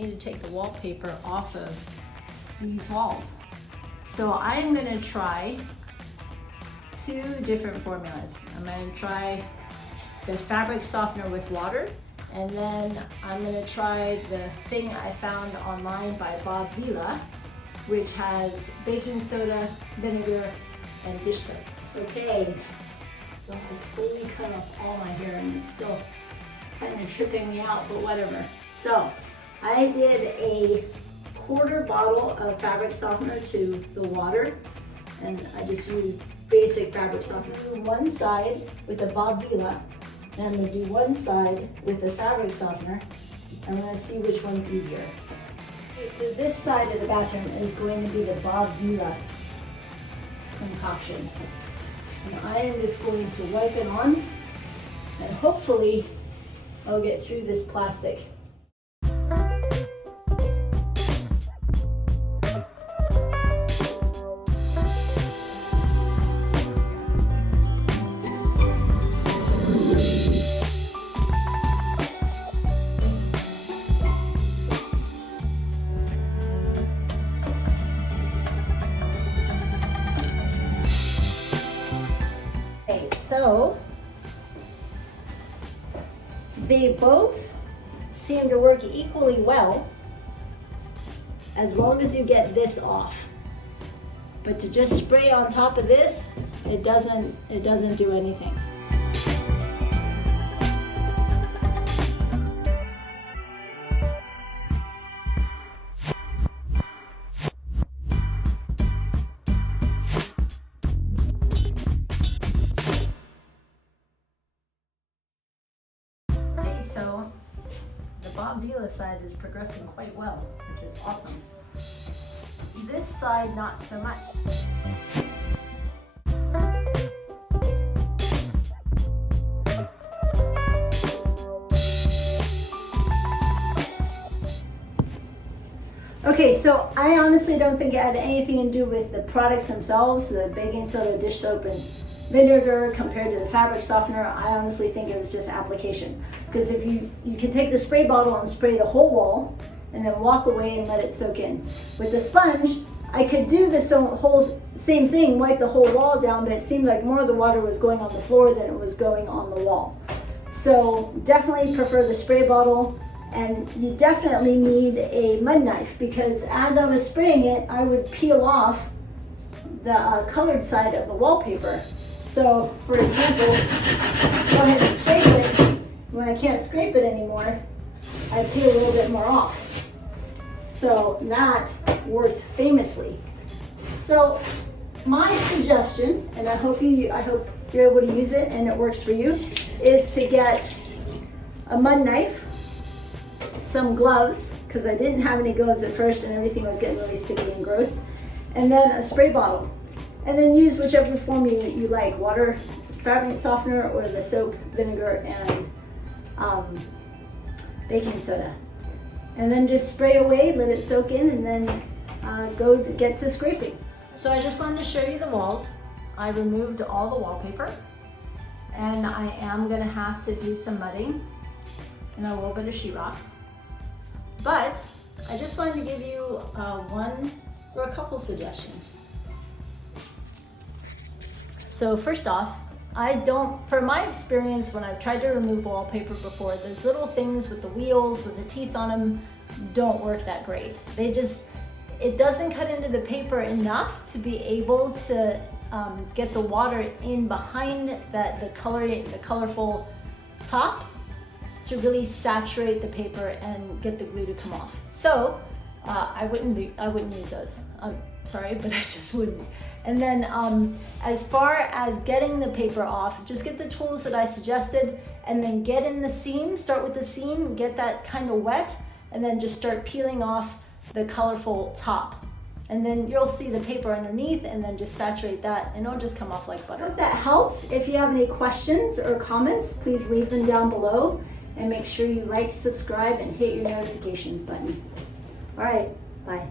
need to take the wallpaper off of these walls. So I'm gonna try 2 different formulas. I'm gonna try the fabric softener with water, and then I'm gonna try the thing I found online by Bob Vila, which has baking soda, vinegar, and dish soap. Okay, so I completely cut off all my hair and it's still kind of tripping me out, but whatever. So I did a 1/4 bottle of fabric softener to the water, and I just used basic fabric softener. Do one side with the Bob Vila, and I'm gonna do one side with the fabric softener. I'm gonna see which one's easier. Okay, so this side of the bathroom is going to be the Bob Vila concoction. And I am just going to wipe it on, and hopefully I'll get through this plastic. So they both seem to work equally well as long as you get this off. But to just spray on top of this, it doesn't do anything. So the Bob Vila side is progressing quite well, which is awesome. This side, not so much. Okay, so I honestly don't think it had anything to do with the products themselves, the baking soda, dish soap, and vinegar compared to the fabric softener. I honestly think it was just application. Because if you can take the spray bottle and spray the whole wall and then walk away and let it soak in. With the sponge, I could do this whole same thing, wipe the whole wall down, but it seemed like more of the water was going on the floor than it was going on the wall. So definitely prefer the spray bottle, and you definitely need a mud knife, because as I was spraying it, I would peel off the colored side of the wallpaper. So, for example, go ahead and scrape it. When I can't scrape it anymore, I peel a little bit more off. So that worked famously. So my suggestion, and I hope you're able to use it and it works for you, is to get a mud knife, some gloves, because I didn't have any gloves at first and everything was getting really sticky and gross, and then a spray bottle. And then use whichever formula you like, water, fabric softener, or the soap, vinegar, and baking soda. And then just spray away, let it soak in, and then go to get to scraping. So I just wanted to show you the walls. I removed all the wallpaper, and I am gonna have to do some mudding and a little bit of sheetrock. But I just wanted to give you one or a couple suggestions. So first off, from my experience, when I've tried to remove wallpaper before, those little things with the wheels, with the teeth on them, don't work that great. It doesn't cut into the paper enough to be able to get the water in behind the colorful top to really saturate the paper and get the glue to come off. So I wouldn't use those. I'm sorry, but I just wouldn't. And then as far as getting the paper off, just get the tools that I suggested, and then get in the seam, start with the seam, get that kind of wet, and then just start peeling off the colorful top. And then you'll see the paper underneath, and then just saturate that, and it'll just come off like butter. I hope that helps. If you have any questions or comments, please leave them down below, and make sure you like, subscribe, and hit your notifications button. All right, bye.